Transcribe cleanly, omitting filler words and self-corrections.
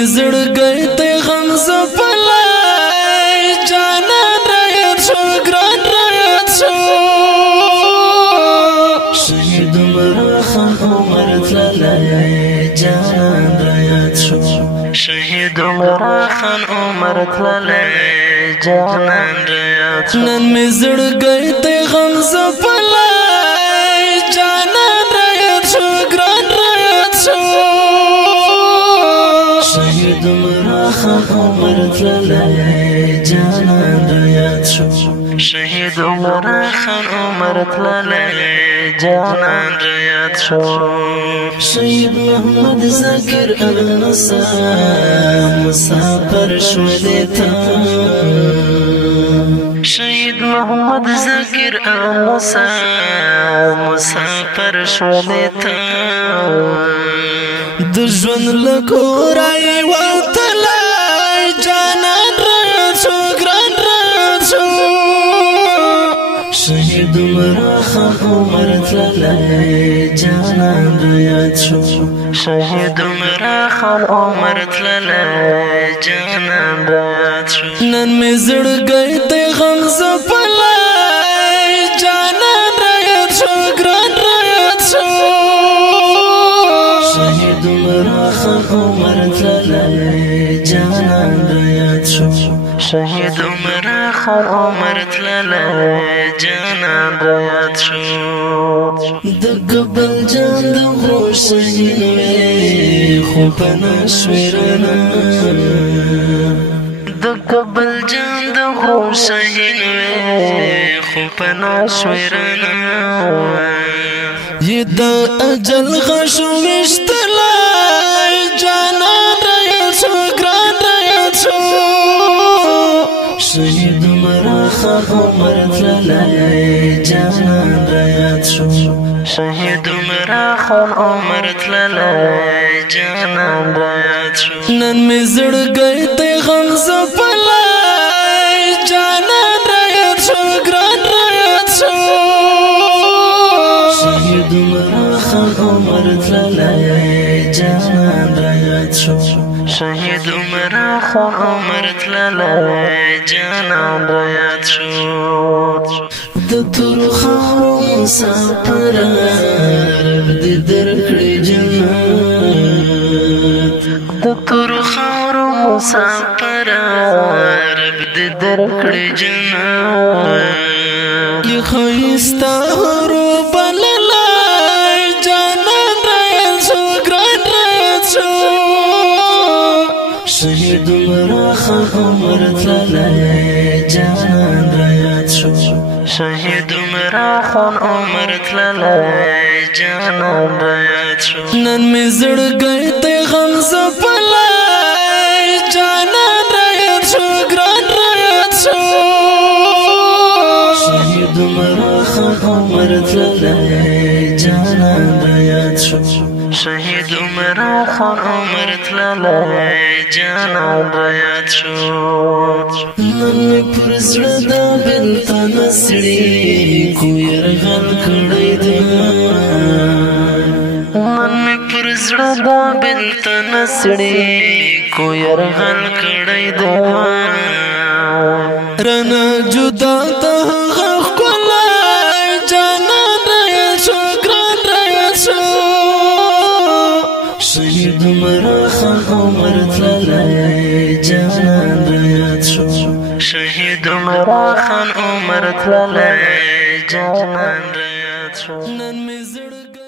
می زړګی ته غم زپلای جانان رایت شو ګران رایت شو شهید عمر خان عمر تللی جانان رایت شو شهید عمر خان عمر تللی جانان رایت شو نن می زړګی ته غم زپلای جانان رایت شو ګران رایت شو شهید عمر خان عمر تللی جانان رایت شو شهید عمر خان عمر تللی جانان رایت شو شهید محمد ذکر النصا مسافر شو دیتا شهید محمد ذکر النصا مسافر شو دیتا د ژوند له کورای وتلای جانان رایت شو ګران رایت شو شهید عمر خان عمر تللی جانان رایت شو شهید عمر خان عمر تللی جانان رایت شو نن می زړګی ته غم زپلای جانان رایت شو ګران رایت شو شهید عمر خان عمر تللی جانان رایت شو شهید عمر خان عمر تللی جانان رایت شو د ګبل جان د غرو شهید وی خو پنا شویرنا د ګبل جان د غرو شهید وی خو پنا شویرنا ی د اجل غشو وشتلای جانان رایت شو ګران رایت شو شهید عمر خان عمر تللی جانان رایت شو شهید عمر خان عمر تللی جانان رایت شو نن می زړګی ته غم زپلای جانان رایت شو ګران رایت شو شهید عمر خان عمر تللی جانان رایت شو شهید عمر خان عمر تللی جانان رایت شو د تور خاورو مسافر رب دې درکړي جنت د تور خاورو مسافر رب دې درکړي جنت ی ښایسته ورو بللای جانان رایت شو ګران رایت شو شهید عمر خان عمر تللی جانان رایت شو شهید عمر خان عمر تللی جانان رایت شو نن می زړګی ته غم زپلای جانان رایت شو ګران رایت شو شهید عمر خان عمر تللی جانان رایت شو شهید عمر خان عمر تللی جانان رایت شو نن پر زړه د بلتان سړي کو يرغل کړی دی نن پر زړه د بلتان سړي کو يرغل کړی دی رنا جدا ته غخلای جانان رایت شو ګران رایت شو شهید عمر خان عمر تللی جانان رایت شو شهید عمر خان عمر تللی جانان رایت شو نن می زړګی